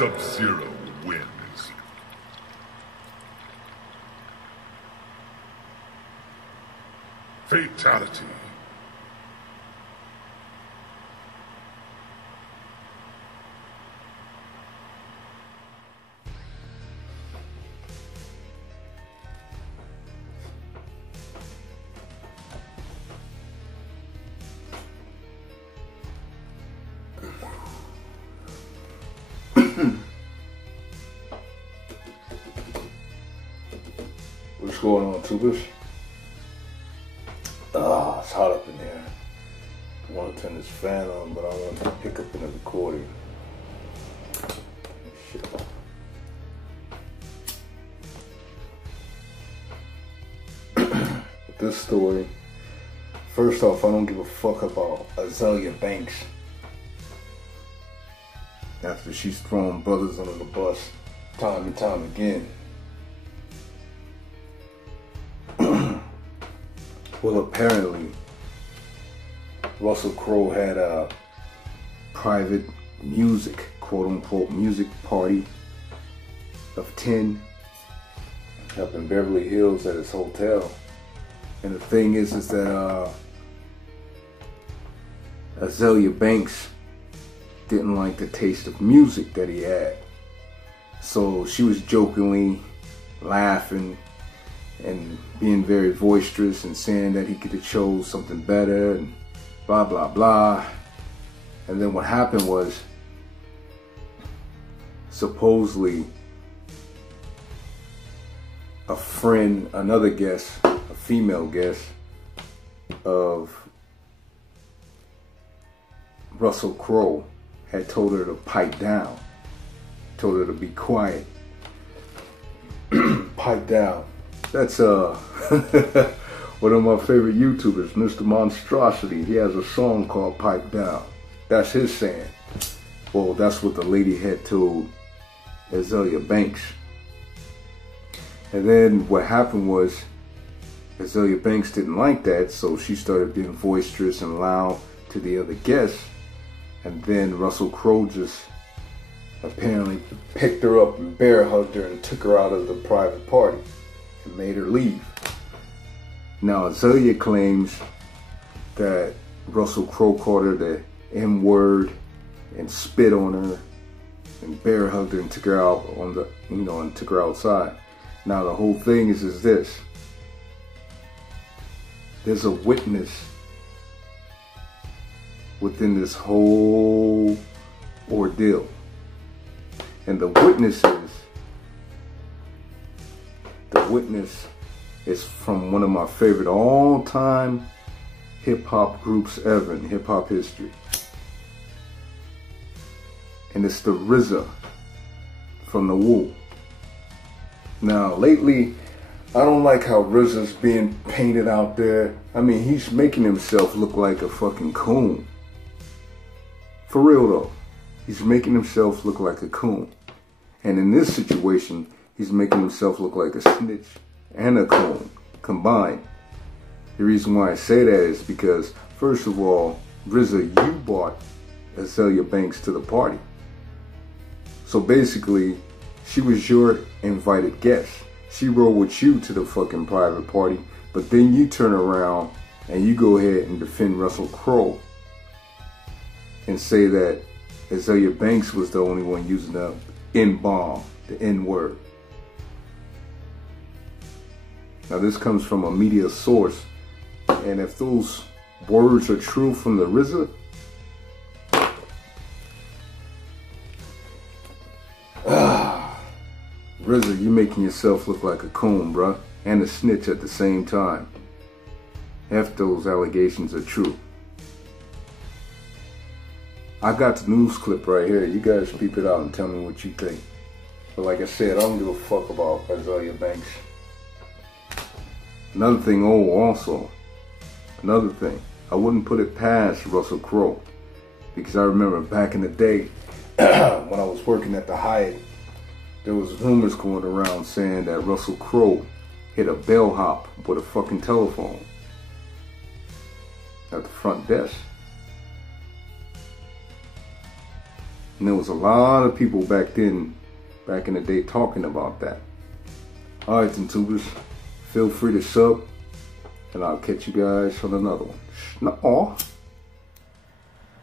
Sub-Zero wins. Fatality. What's going on, tubers? It's hot up in here. I want to turn this fan on, but I want to pick up in the recording. Shit. With this story, first off, I don't give a fuck about Azealia Banks. After she's thrown brothers under the bus time and time again. Well, apparently, Russell Crowe had a private music, quote-unquote, music party of 10 up in Beverly Hills at his hotel. And the thing is that Azealia Banks didn't like the taste of music that he had. So she was jokingly laughing and being very boisterous and saying that he could have chose something better and blah, blah, blah. And then what happened was, supposedly, a friend, another guest, a female guest of Russell Crowe had told her to pipe down, told her to be quiet, pipe down. That's one of my favorite YouTubers, Mr. Monstrosity. He has a song called Pipe Down. That's his saying. Well, that's what the lady had told Azealia Banks. And then what happened was Azealia Banks didn't like that, so she started being boisterous and loud to the other guests. And then Russell Crowe just apparently picked her up and bear hugged her and took her out of the private party and made her leave. Now, Azealia claims that Russell Crowe called her the N-word and spit on her and bear hugged her and took her out on the, and took her outside. Now, the whole thing is this. There's a witness within this whole ordeal. And the witness is from one of my favorite all-time hip-hop groups ever in hip-hop history. And it's the RZA from the Wu. Now, lately, I don't like how RZA's being painted out there. I mean, he's making himself look like a fucking coon. For real though, he's making himself look like a coon. And in this situation, he's making himself look like a snitch and a coon combined. The reason why I say that is because, first of all, RZA, you brought Azealia Banks to the party. So basically, she was your invited guest. She rode with you to the fucking private party, but then you turn around and you go ahead and defend Russell Crowe and say that Azealia Banks was the only one using the N-bomb, the N-word. Now this comes from a media source, and if those words are true from the RZA, RZA, you making yourself look like a coon, bruh, and a snitch at the same time. If those allegations are true. I got the news clip right here. You guys peep it out and tell me what you think. But like I said, I don't give a fuck about Azealia Banks. Another thing, I wouldn't put it past Russell Crowe. Because I remember back in the day, when I was working at the Hyatt, there was rumors going around saying that Russell Crowe hit a bellhop with a fucking telephone at the front desk. And there was a lot of people back in the day talking about that. All right, then, tubers, feel free to sub, and I'll catch you guys on another one. Nah-ahh.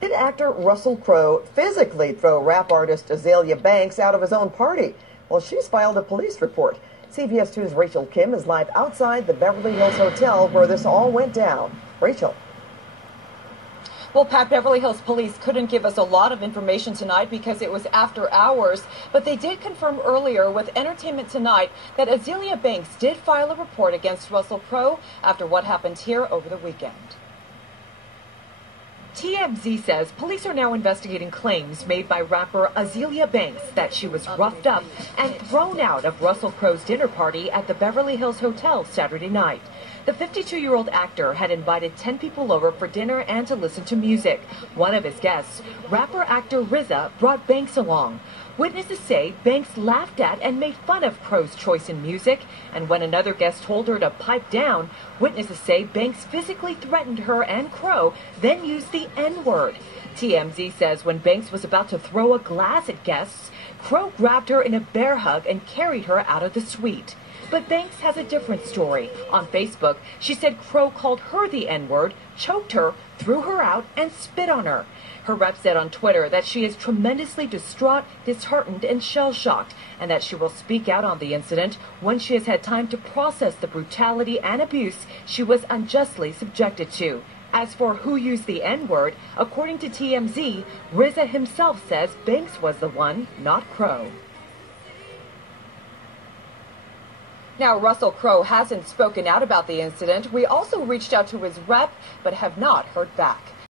Did actor Russell Crowe physically throw rap artist Azealia Banks out of his own party? Well, she's filed a police report. CBS 2's Rachel Kim is live outside the Beverly Hills Hotel where this all went down. Rachel. Well, Pat, Beverly Hills police couldn't give us a lot of information tonight because it was after hours, but they did confirm earlier with Entertainment Tonight that Azealia Banks did file a report against Russell Crowe after what happened here over the weekend. TMZ says police are now investigating claims made by rapper Azealia Banks that she was roughed up and thrown out of Russell Crowe's dinner party at the Beverly Hills Hotel Saturday night. The 52-year-old actor had invited 10 people over for dinner and to listen to music. One of his guests, rapper-actor RZA, brought Banks along. Witnesses say Banks laughed at and made fun of Crowe's choice in music, and when another guest told her to pipe down, witnesses say Banks physically threatened her and Crowe, then used the N-word. TMZ says when Banks was about to throw a glass at guests, Crowe grabbed her in a bear hug and carried her out of the suite. But Banks has a different story. On Facebook, she said Crowe called her the N-word, choked her, threw her out, and spit on her. Her rep said on Twitter that she is tremendously distraught, disheartened, and shell-shocked, and that she will speak out on the incident when she has had time to process the brutality and abuse she was unjustly subjected to. As for who used the N-word, according to TMZ, RZA himself says Banks was the one, not Crowe. Now, Russell Crowe hasn't spoken out about the incident. We also reached out to his rep, but have not heard back.